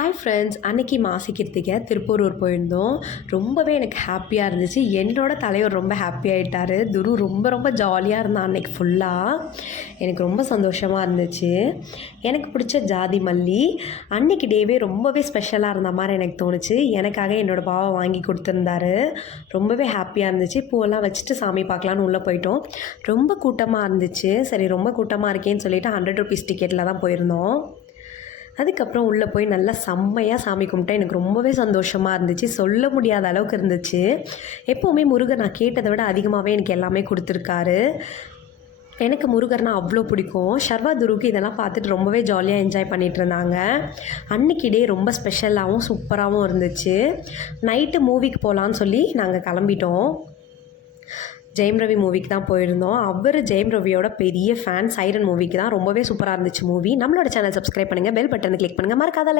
Hi friends, அன்னைக்கு மாசிக்கிறதுக்கு திருப்பூரூர் போயிருந்தோம். ரொம்பவே எனக்கு ஹாப்பியாக இருந்துச்சு. என்னோட தலைவர் ரொம்ப ஹாப்பி ஆகிட்டார். துரு ரொம்ப ரொம்ப ஜாலியாக இருந்தான் அன்னைக்கு ஃபுல்லாக. எனக்கு ரொம்ப சந்தோஷமாக இருந்துச்சு. எனக்கு பிடிச்ச ஜாதி மல்லி அன்னைக்கு டேவே ரொம்பவே ஸ்பெஷலாக இருந்த மாதிரி எனக்கு தோணுச்சு. எனக்காக என்னோடய பாவா வாங்கி கொடுத்துருந்தாரு. ரொம்பவே ஹாப்பியாக இருந்துச்சு. பூவெல்லாம் வச்சுட்டு சாமி பார்க்கலான்னு உள்ளே போயிட்டோம். ரொம்ப கூட்டமாக இருந்துச்சு. சரி, ரொம்ப கூட்டமாக இருக்கேன்னு சொல்லிவிட்டு 100 ரூபீஸ் டிக்கெட்டில் தான் போயிருந்தோம். அதுக்கப்புறம் உள்ளே போய் நல்லா செம்மையாக சாமி கும்பிட்டேன். எனக்கு ரொம்பவே சந்தோஷமாக இருந்துச்சு. சொல்ல முடியாத அளவுக்கு இருந்துச்சு. எப்போவுமே முருகர் நான் கேட்டதை விட அதிகமாகவே எனக்கு எல்லாமே கொடுத்துருக்காரு. எனக்கு முருகர்னால் அவ்வளோ பிடிக்கும். ஷர்வா துருக்கு இதெல்லாம் பார்த்துட்டு ரொம்பவே ஜாலியாக என்ஜாய் பண்ணிகிட்டு இருந்தாங்க. அன்றைக்கி டே ரொம்ப ஸ்பெஷலாகவும் சூப்பராகவும் இருந்துச்சு. நைட்டு மூவிக்கு போகலான்னு சொல்லி நாங்கள் கிளம்பிட்டோம். ஜெயம் ரவி மூவிக்கு தான் போயிருந்தோம். அவர் ஜெயம் ரவியோட பெரிய ஃபேன். சைரன் மூவிக்கு தான். ரொம்பவே சூப்பராக இருந்துச்சு மூவி. நம்மளோட சேனல் சப்ஸ்கிரைப் பண்ணுங்கள், பெல் பட்டனை கிளிக் பண்ணுங்கள், மறக்காத லைக்